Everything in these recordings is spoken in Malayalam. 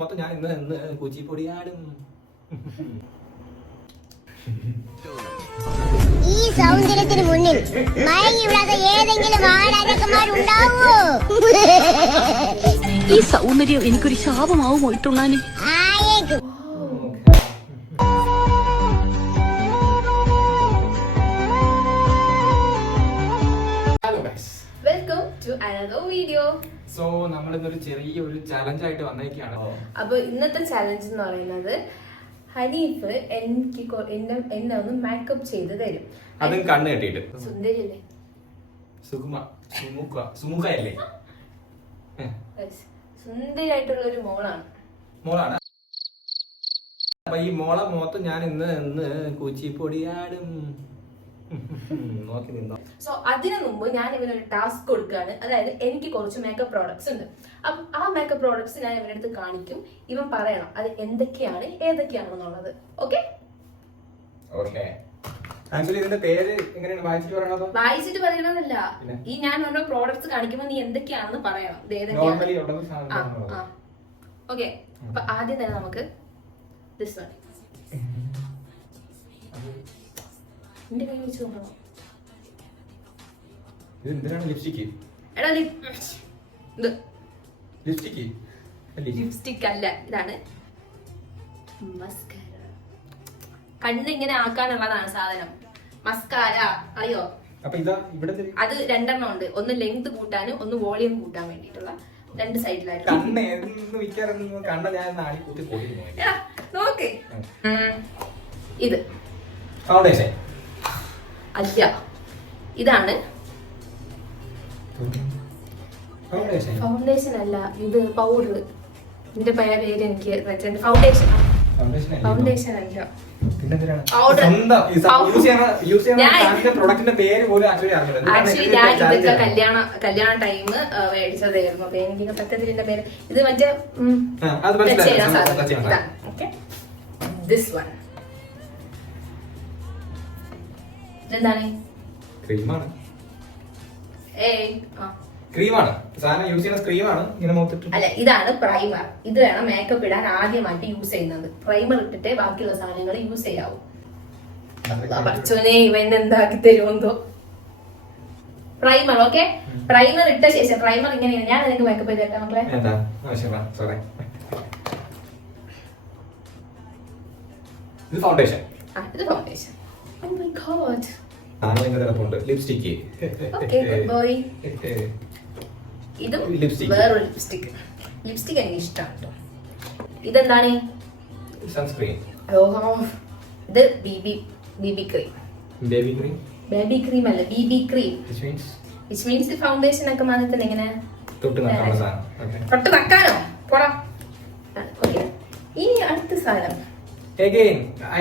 മൊത്തം ഞാൻ ഇന്ന് കുച്ചിപ്പൊടിയാടും. ഈ സൗന്ദര്യത്തിന് മുന്നിൽ മയങ്ങിവിടാത്ത ഏതെങ്കിലും ആരാധകന്മാരുണ്ടാവോ? ഈ സൗന്ദര്യം എനിക്കൊരു ശാപമാവുമോ ഇട്ടുണ്ണാന്? ആയേക്കും. Welcome to another video. So നമ്മൾ ഇന്നൊരു ചെറിയൊരു ചലഞ്ച് ആയിട്ട് വന്നേക്കാണ്. അപ്പൊ ഇന്നത്തെ ചലഞ്ച് എന്ന് പറയുന്നത് ഹനീഫ് എന്നെ ഒന്ന് മേക്കപ്പ് ചെയ്ത് തരും. അതും കണ്ണ് കെട്ടിയിട്ട്. സുന്ദരിയല്ലേ? സുമുഖയല്ലേ? സുന്ദരിയായിട്ടുള്ള ഒരു മോളാണ്. അപ്പൊ ഈ മോളെ മൊത്തം ഞാൻ ഇന്ന് കുച്ചിപ്പൊടിയാടും. നോക്കി നിന്നോ. സോ അതിനു മുമ്പ് ഞാൻ ഇവനൊരു ടാസ്ക് കൊടുക്കുകയാണ്. അതായത് എനിക്ക് കുറച്ച് മേക്കപ്പ് പ്രോഡക്ട്സ് ഉണ്ട്. അപ്പം ആ മേക്കപ്പ് പ്രോഡക്ട്സ് ഞാൻ ഇവരുടെ അടുത്ത് കാണിക്കും. ഇവൻ പറയണം അത് ഏതൊക്കെയാണെന്നുള്ളത്. ഓക്കെ? ആക്ച്വലി ഇതിന്റെ പേര് എങ്ങനെയാണ് വായിച്ചിട്ട് പറയണമെന്നല്ല. ഈ ഞാൻ ഓരോ പ്രോഡക്ട്സ് കാണിക്കുമ്പോൾ നീ എന്തൊക്കെയാണെന്ന് പറയണം. ഓക്കെ. അപ്പൊ ആദ്യം തന്നെ നമുക്ക് ദിസ് വൺ. എന്റെ കൈ വെച്ച് നോക്കണം. ലിപ്സ്റ്റിക് അല്ല, ഇതാണ് മസ്കാര. കണ്ണിങ്ങനെ ആക്കാനുള്ളതാണ് സാധനം. മസ്കാര അറിയോ? അത് രണ്ടെണ്ണം ഉണ്ട്. ഒന്ന് ലെങ്ത് കൂട്ടാനും ഒന്ന് വോളിയം കൂട്ടാൻ വേണ്ടിട്ടുള്ള രണ്ട് സൈഡിലായിട്ട്. നോക്ക്, ഇത് ഫൗണ്ടേഷൻ അല്ല, ഇതാണ് ഫൗണ്ടേഷൻ അല്ല, ഇത് പൗഡർ. ഇതിന്റെ പേര് എനിക്ക് ഫൗണ്ടേഷൻ അല്ല. ആക്ച്വലി ഞാൻ ഇതൊക്കെ കല്യാണ ടൈം മേടിച്ചതായിരുന്നു. അപ്പൊ എനിക്ക് സത്യത്തിൽ ഇതിന്റെ പേര് ഇത് മറ്റേ ദിസ് വൺ. ഇതെന്താണ്? ക്രീമാണ്. സാധനം യൂസ് ചെയ്യുന്ന ക്രീമാണ്. അല്ല, ഇതാണ് പ്രൈമർ. ഇത് വേണം മേക്കപ്പ് ഇടാൻ ആദ്യമായിട്ട് യൂസ് ചെയ്യുന്നത്. പ്രൈമർ ഇട്ടിട്ടേ ബാക്കിയുള്ള സാധനങ്ങൾ യൂസ് ചെയ്യാവൂ. പക്ഷേ ഇവൻ എന്താക്കി തരുമെന്തോ. പ്രൈമർ. ഓക്കെ, പ്രൈമർ ഇട്ട ശേഷം പ്രൈമർ ഇങ്ങനെയാണ്. ഞാൻ നിനക്ക് മേക്കപ്പ് ചെയ്ത് തരാം മക്കളെ. ഇത് ഫൗണ്ടേഷൻ. ഇത് foundation. Oh my god. Lipstick. Boy, ഇതും വേറൊരു ലിപ്സ്റ്റിക്. ലിപ്സ്റ്റിക് എനിക്ക് ഇഷ്ടമാണ്. ഇതെന്താണ്? സൺസ്ക്രീൻ. ഇത് ബേബി ക്രീം. ബേബി ക്രീം അല്ല, baby cream. Which means foundation ഒക്കെ മാതിരി എങ്ങനെ തൊട്ട് വെക്കാനോ? പോടാ. ഓക്കെ, ഇനി അടുത്ത സാധനം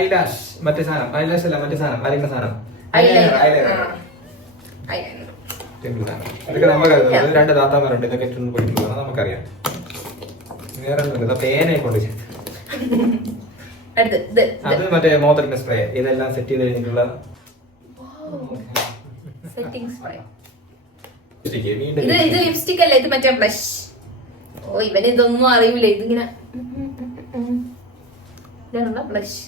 ഐലാഷ്. മറ്റേ സാധനം ഐലാഷ് അല്ല, മറ്റേ സാധനം അരിക്കുന്ന സാധനം. ഇതൊക്കെ നമുക്കറിയാം. രണ്ട് താത്താമാരുണ്ട്, ഇതൊക്കെ പഠിക്കുന്നത് നമുക്കറിയാം. വേറെ പേനായി കൊണ്ട് അത് മറ്റേ മോത്തറിന്റെ സ്പ്രേ. ഇതെല്ലാം സെറ്റ് ചെയ്ത് കഴിഞ്ഞിട്ടുള്ള സെറ്റിംഗ് സ്പ്രേ. ഇത് ലിപ്സ്റ്റിക് അല്ല, ഇത് മറ്റേ ബ്ലഷ്. ഓ, ഇവന് ഇതൊന്നും അറിയില്ല. ഇതിങ്ങനെ ഇതാണല്ലോ ബ്ലഷ്.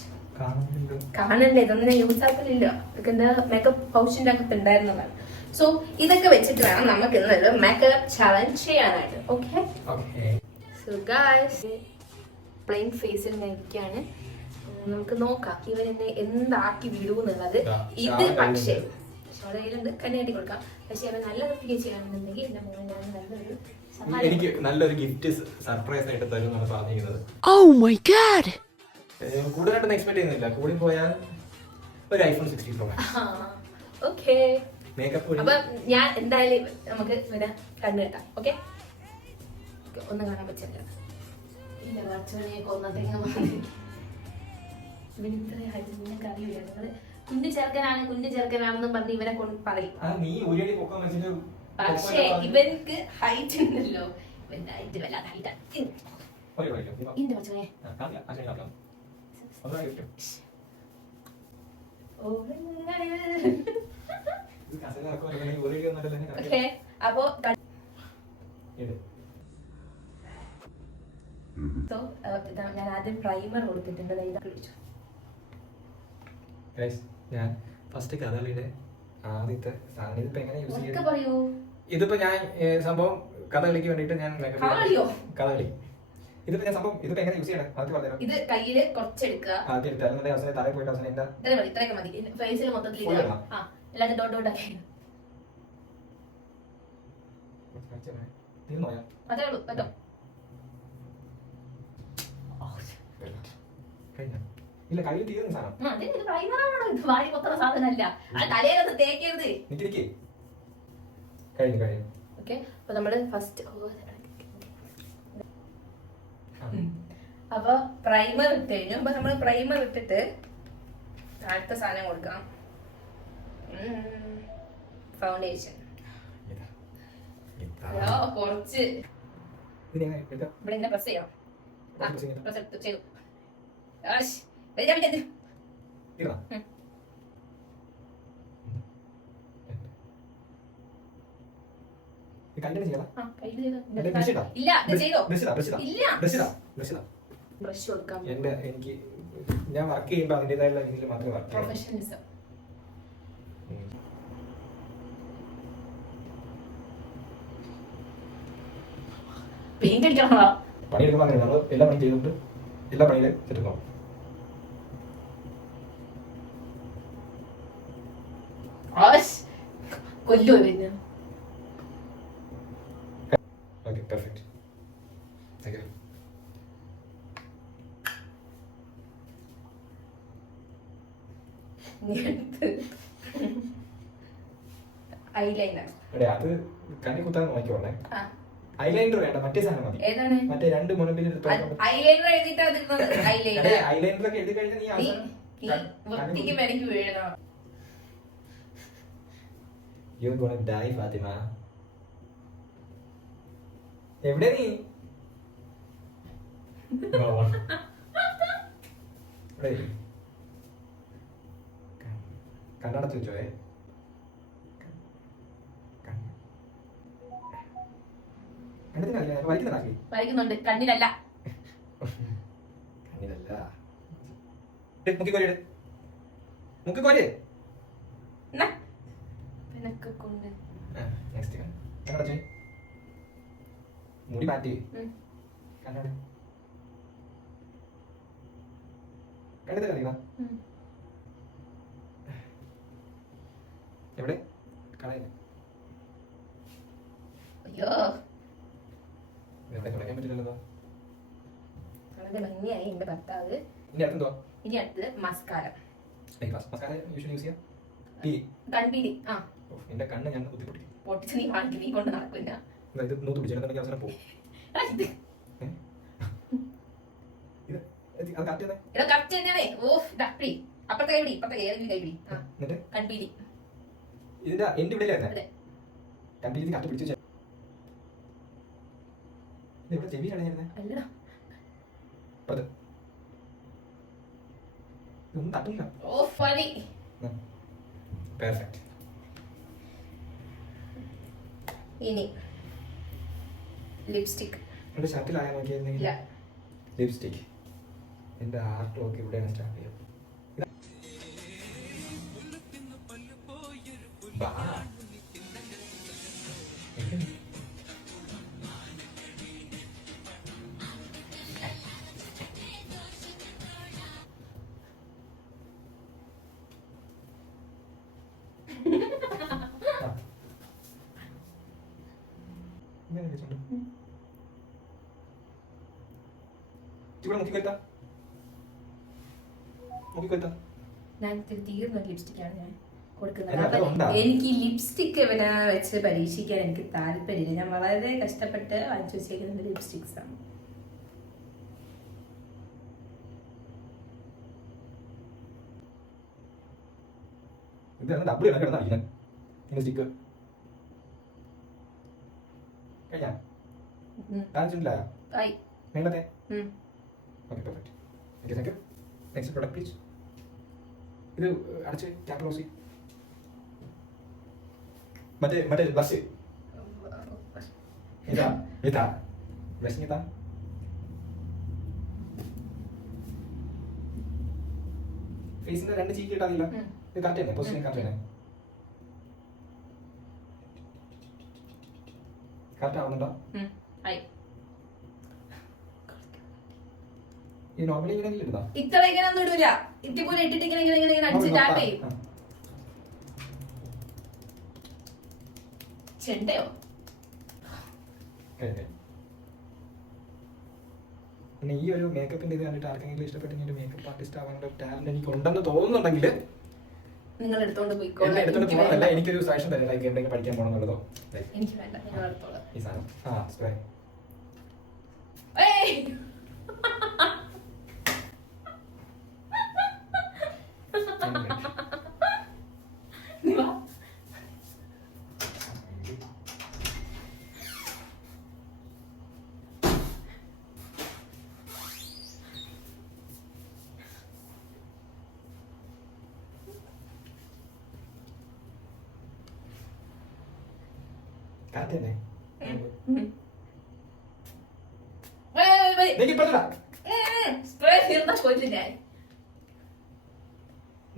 കാണണ്ടേ? ഇതൊന്നും ഞാൻ യൂസ് ആക്കലില്ല. ഇതൊക്കെ എന്റെ മേക്കപ്പ് പൗച്ചിന്റെ അകത്ത് ഉണ്ടായിരുന്നതാണ്. സോ ഇതൊക്കെ വെച്ചിട്ട് വേണം നമുക്ക് ഇന്നൊരു മേക്കപ്പ് ചലഞ്ച് ചെയ്യാനായിട്ട്. ഓക്കെ, സോ ഗായ്സ്, പ്ലെയിൻ ഫേസിൽ ഇരിക്കുകയാണ്. നമുക്ക് നോക്കാം ഇവൻ എന്നെ എന്താക്കി വിടുന്നുള്ളത്. ഇത് പക്ഷേ ഷോളയിലുണ്ട്, കണ്ണിയാട്ടി കൊടുക്കാം. പക്ഷെ അവൻ നല്ല വൃത്തിക്ക് ചെയ്യണമെന്നുണ്ടെങ്കിൽ എന്റെ മോനെ ഞാൻ എനിക്ക് നല്ലൊരു ഗിഫ്റ്റ് സർപ്രൈസ് ആയിട്ട് തരുമെന്നാണ് പറഞ്ഞിരിക്കുന്നത്. Oh my god. കൂടുതലായിട്ടൊന്നും എക്സ്പെക്ട് ചെയ്യുന്നില്ല. കൂടി പോയാൽ ഒരു iPhone 16 Pro Max. Okay, makeup. അപ്പൊ ഞാൻ എന്തായാലും നമുക്ക് ഇവിടെ കണ്ടു കേട്ടാം. ഓക്കെ, ഒന്നും കാണാൻ പറ്റില്ല. കുഞ്ഞു ചെറുക്കനാണെന്ന് പറഞ്ഞ് ഇവനെ പറയും. പക്ഷേ ഇവർക്ക് ഹൈറ്റ് ഉണ്ടല്ലോ. ഇവന്റെ ഹൈറ്റ് വല്ലാതെ ഹൈറ്റ്. അപ്പോ സോ ഞാൻ ആദ്യം പ്രൈമർ കൊടുത്തിട്ടുണ്ട്. ഇതൊക്കെ വിളിച്ചു. ഞാൻ ഫസ്റ്റ് കഥകളിയുടെ ആദ്യത്തെ സാധനം ഇതിപ്പോ എങ്ങനെ യൂസ് ഒക്കെ ചെയ്യും? പറയൂ. ഇതിപ്പോ ഞാൻ സംഭവം കഥകളിക്ക് വേണ്ടിട്ട് ഞാൻ കളിയോ? കഥകളി ഇതിപ്പോ ഞാൻ സംഭവം ഇതിപ്പോ എങ്ങനെ യൂസ് ചെയ്യണം ആദ്യം പറഞ്ഞുതരാം. ഇത് കയ്യില് കുറച്ചെടുക്കുക. ആദ്യം എടുത്ത് അതിന്റെ അവസാനം താഴെ പോയിട്ട് അവസാനം എന്താ ഇത്രയൊക്കെ മതി. ഫേസിൽ മൊത്തത്തിൽ Full ഇടുക. ഇടണം. ആ എല്ലാവരും ഡോട്ടാക്കി തീർന്നോയാ അതേ ഉള്ളൂ. കേട്ടോ കഴിഞ്ഞ ഇല്ല കയ്യിൽ തീർന്ന സാധനം ഇത് പ്രൈമറാണോ? ഇത് വാരി മൊത്തം സാധനമല്ല. അത് തലയിലൊന്ന് തേക്കരുത്. നിക്ക് കഴിഞ്ഞു ഓക്കെ. അപ്പൊ നമ്മള് ഫസ്റ്റ് അപ്പൊ പ്രൈമർ ഇട്ട് കഴിഞ്ഞു. അപ്പൊ നമ്മള് പ്രൈമർ ഇട്ടിട്ട് അടുത്ത സാധനം കൊടുക്കാം. ഫൗണ്ടേഷൻ കുറച്ച് ഇവിടെ ഇങ്ങനെ പ്രസ് ചെയ്യണം. പ്രസ് ചെയ്തു. ബ്രഷ് കൊടുക്കാം. എനിക്ക് ഞാൻ വർക്ക് ചെയ്യുമ്പോ അതിന്റേതായുള്ള രീതിയിൽ മാത്രമേ വർക്ക് ചെയ്യാം. പ്രൊഫഷണലിസം. പെയിന്റ് അടിക്കണോ? പണിയെടുക്കുമ്പോൾ അങ്ങനെ നമ്മൾ എല്ലാ പണിയും ചെയ്തിട്ട് എല്ലാ പണിയിലും സെറ്റ് കൊല്ലോ പിന്നെ. Okay perfect. ഐലൈനർ. അത് കണ്ണി കുത്താൻ നോക്കിക്കോളേ. ഐലൈനർ വേണ്ട, മറ്റേ സാധനം മതി. ഏതാണ്? മറ്റേ രണ്ട് മുനമ്പിൽ ഐലൈനർ എഴുതിയിട്ട് ഐലൈനർ ഒക്കെ എഴുതി കഴിഞ്ഞാൽ നീ വൃത്തിക്ക് മെനക്ക് വീഴണം. You're gonna die, Fatima. എവിടെ നീ? കണ്ണടച്ച് വെച്ചോയെ. വരയ്ക്കുന്നുണ്ട്. കണ്ണിലല്ല. കണ്ണിലല്ല. മുക്കിക്കോരിയുടെ മുക്കിക്കോരി കൊണ്ട് കണ്ണടച്ച് മുടി മാറ്റി കണ്ണട കണ്ണിൽ കളിക്കണം. എവിടെ കളയില്ല. അയ്യോ എവിടെ കളയാൻ പറ്റില്ലല്ലോ. വളരെ ഭംഗിയായി എന്റെ ഭർത്താവ്. ഇനി അടുത്തോ? ഇനി അടുത്തത് മസ്കാര. മസ്കാര യൂഷ്വലി യൂസ് ചെയ്യാം. കൺപീലി. ആ എന്റെ കണ്ണ് ഞാൻ കുത്തിപ്പൊട്ടി പൊട്ടിച്ച് നീ വാങ്ങി നീ കൊണ്ട് നടക്കില്ല. ഇത് നൂത്ത് പിടിച്ചിട്ടുണ്ടെങ്കിൽ അവസരം പോകും. കറക്റ്റ് തന്നെയാണ്. ഓഫ് ഡപ്പി അപ്പുറത്തെ കൈപിടി ഇപ്പുറത്തെ കൈപിടി. കൺപീലി ഇതിന്റെ എന്റെ ഇവിടെ കൺപീലി കറക്റ്റ് പിടിച്ചു. ഇവിടെ ചെവിയിലാണ് അല്ലടാ ഇതൊന്നും തട്ടില്ല. ഓ ഫണി. പെർഫെക്റ്റ്. ഇനി ലിപ്സ്റ്റിക്. എന്റെ ഷർട്ടിലായ നോക്കിയായിരുന്നെങ്കിൽ ലിപ്സ്റ്റിക് എന്റെ ആർട്ട് വർക്ക് ഇവിടെയാണ് സ്റ്റാർട്ട് ചെയ്യുക. ഞാൻ തീർന്ന ലിപ്സ്റ്റിക്കാണ് ഞാൻ കൊടുക്കുന്നത്. എനിക്ക് ലിപ്സ്റ്റിക് പിന്നെ വെച്ച് പരീക്ഷിക്കാൻ എനിക്ക് താല്പര്യമില്ല. ഞാൻ വളരെ കഷ്ടപ്പെട്ട് വാങ്ങിച്ചു വെച്ചേക്കുന്നത് ലിപ്സ്റ്റിക്സ് ആണ്. സ്റ്റിക്ക് മേളത്തെ okay perfect. Okay thank you. Next product please. ഇത് അടച്ച് ക്യാപ് ക്ലോസ്. മറ്റേ ബ്ലഷ് ഇതാ ബ്ലഷിങ് ഇതാ ഫേസിന്റെ 2 ചീക്ക് ഇട്ടാതില്ല. ഇത് കറക്റ്റ് തന്നെ, പൊസിഷൻ കറക്റ്റ് തന്നെ. കറക്റ്റ് ആവുന്നുണ്ടോ? ഈ നോർമലി ഇങ്ങനെ ഇടുന്നോ? ഇത്ര ഇങ്ങനെ ഒന്നും ഇടൂല. ഇത്തിപോലെ ഇട്ടിട്ട് ഇങ്ങനെ ഇങ്ങനെ ഇങ്ങനെ അടിച്ച് ടാപ്പ് ചെയ്യും. ചെണ്ടയോ? പിന്നെ ഈ ഒരു മേക്കപ്പിന്റെ ഇത് കണ്ടിട്ട് ആർക്കെങ്കിലും ഇഷ്ടപ്പെട്ടെങ്കിൽ ഒരു മേക്കപ്പ് ആർട്ടിസ്റ്റ് ആവാനുള്ള ടാലന്റ് എനിക്ക് ഉണ്ടെന്ന് തോന്നുന്നുണ്ടെങ്കിൽ നിങ്ങൾ എടുത്തോണ്ട് പോയിക്കോ. എടുത്തോണ്ട് പോകാനല്ല, എനിക്കൊരു സജഷൻ തരാം. ലൈക്ക് എന്തെങ്കിലും പഠിക്കാൻ പോകണമെന്നുള്ളതോ. എനിക്ക് വേണ്ട, നിങ്ങൾ എടുത്തോളാം. ഈ സാധനം സ്പ്രേ കാറ്റന്നെ സ്പ്രേ തീർന്ന കൊല്ലില്ല.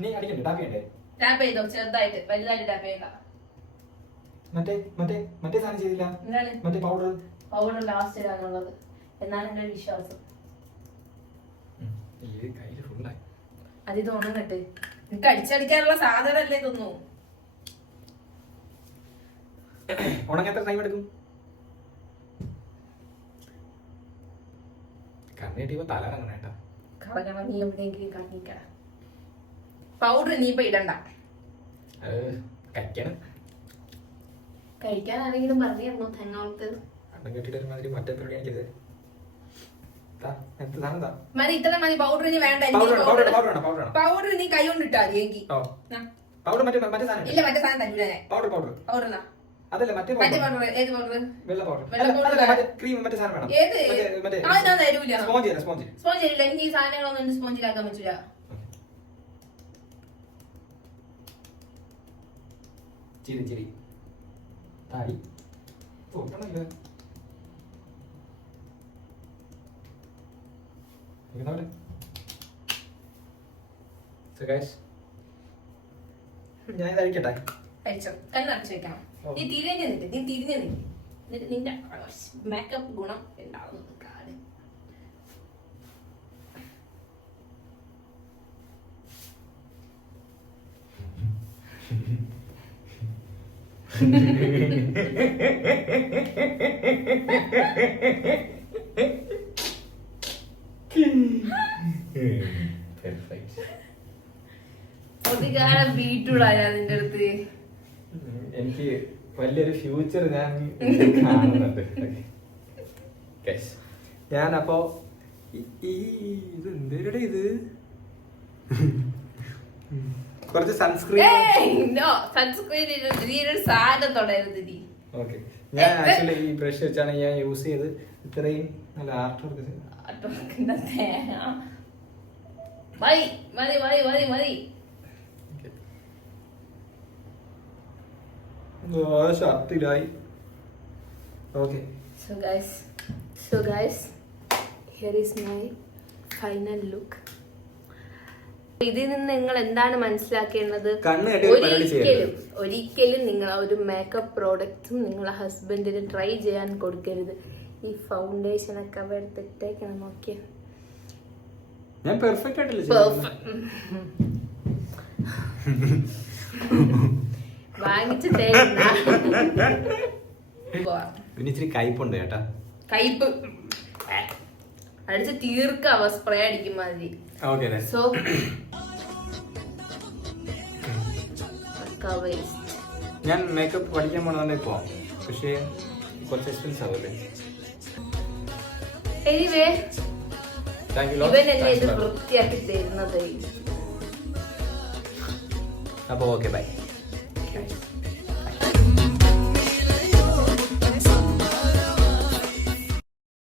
നീ അടിക്കണ്ടേ? ടാപ്പ് ചെയ്യണ്ടേ? ടാപ്പ് ചെയ്തോ, ചെറുതായിട്ട്, വലുതായിട്ട് ടാപ്പ് ചെയ്യണ്ട. മറ്റേ സാധനം ചെയ്തില്ല. മറ്റേ പൗഡർ ലാസ്റ്റ് ഇടാനുള്ളത് എന്നാണ് എന്റെ വിശ്വാസം. അത് തോന്നട്ടെ, എനിക്ക് അടിച്ചടിക്കാനുള്ള സാധനല്ലേ തോന്നു. ഉണങ്ങാൻ എത്ര ടൈം എടുക്കും? കണ്ണിട്ടിപ്പോ തല കറങ്ങണേട്ടാ. കറങ്ങണം, നീ എവിടെയെങ്കിലും കണ്ണിക്ക. പൗഡർ ഇനിയിപ്പോ ഇടണ്ട. കഴിക്കാനാണെങ്കിലും പറഞ്ഞിരുന്നു തെങ്ങോളത്ത് കെട്ടിട്ട് മറ്റേ പരിപാടി എനിക്കത് മതി, ഇത്ര മതി. പൗഡർ ഇനി വേണ്ട. പൗഡർ നീ കൈ കൊണ്ട് ഇട്ടാ മതി. എങ്കിൽ ഇല്ല, മറ്റേ സാധനം തരൂല. പൗഡർ അതല്ല മറ്റേ പൗഡർ. ഏത് പൗഡർ? വെള്ള പൗഡർ. ക്രീം മറ്റേ സാധനം വേണം. ഏത്? ഞാൻ തരൂല. സ്പോഞ്ച് തരില്ല. എനിക്ക് ഈ സാധനങ്ങളൊന്നും സ്പോഞ്ചിലാക്കാൻ പറ്റൂല. ചിരി താടി ഞാൻ കഴിക്കട്ടെ. കഴിച്ചോ, കണ്ണടച്ച് വെക്കണം. നീ തിരിഞ്ഞു നിന്നിട്ട് നിന്റെ മേക്കപ്പ് ഗുണം ഉണ്ടാവുന്നത് കാര്യം. ഒതുകാലം വീട്ടുള്ളായിരുന്നു നിന്റെ അടുത്ത്. എനിക്ക് വലിയൊരു ഫ്യൂച്ചർ ഞാൻ കാണുന്നുണ്ട്. ഞാനപ്പോ ഇത് എന്തേരുടെ ഇത് കുറച്ച് സൺസ്ക്രീൻ സാധനം തുടരുത്. ഓക്കെ, ഞാൻ ആക്ച്വലി ഈ ബ്രഷ് വെച്ചാണ് ഞാൻ യൂസ് ചെയ്ത് ഇത്രയും നല്ല ആർട്ട് വർക്ക്. ഷർട്ടിലായി. Okay, so guys here is my final look. ഇതിൽ നിന്ന് നിങ്ങൾ എന്താണ് മനസ്സിലാക്കേണ്ടത്? ഒരിക്കലും നിങ്ങൾ ഒരു മേക്കപ്പ് പ്രോഡക്റ്റും നിങ്ങളെ ഹസ്ബൻഡിന് ട്രൈ ചെയ്യാൻ കൊടുക്കരുത്. ഈ ഫൗണ്ടേഷൻ ഒക്കെ അവ എടുത്തിട്ടേക്കണം. നോക്കിയ ഞാൻ പെർഫെക്റ്റ് ആയിട്ടില്ല. വാങ്ങിച്ചിട്ടേ പിന്നെ ഇച്ചിരി കയ്പുണ്ട് കേട്ടാ. കയ്പ് അടിച്ച് തീർക്കാവ സ്പ്രേ അടിക്കും മാതിരി. സോ ഞാൻ മേക്കപ്പ് പഠിക്കാൻ പോണതുകൊണ്ട് ഇപ്പോ, പക്ഷേ കുറച്ച് എക്സ്പെൻസ് ആവല്ലേ. എനിവേ ഇവൻ എന്നെ ഇത് വൃത്തിയാക്കി തരുന്നത്. അപ്പൊ ഓക്കെ, ബൈ.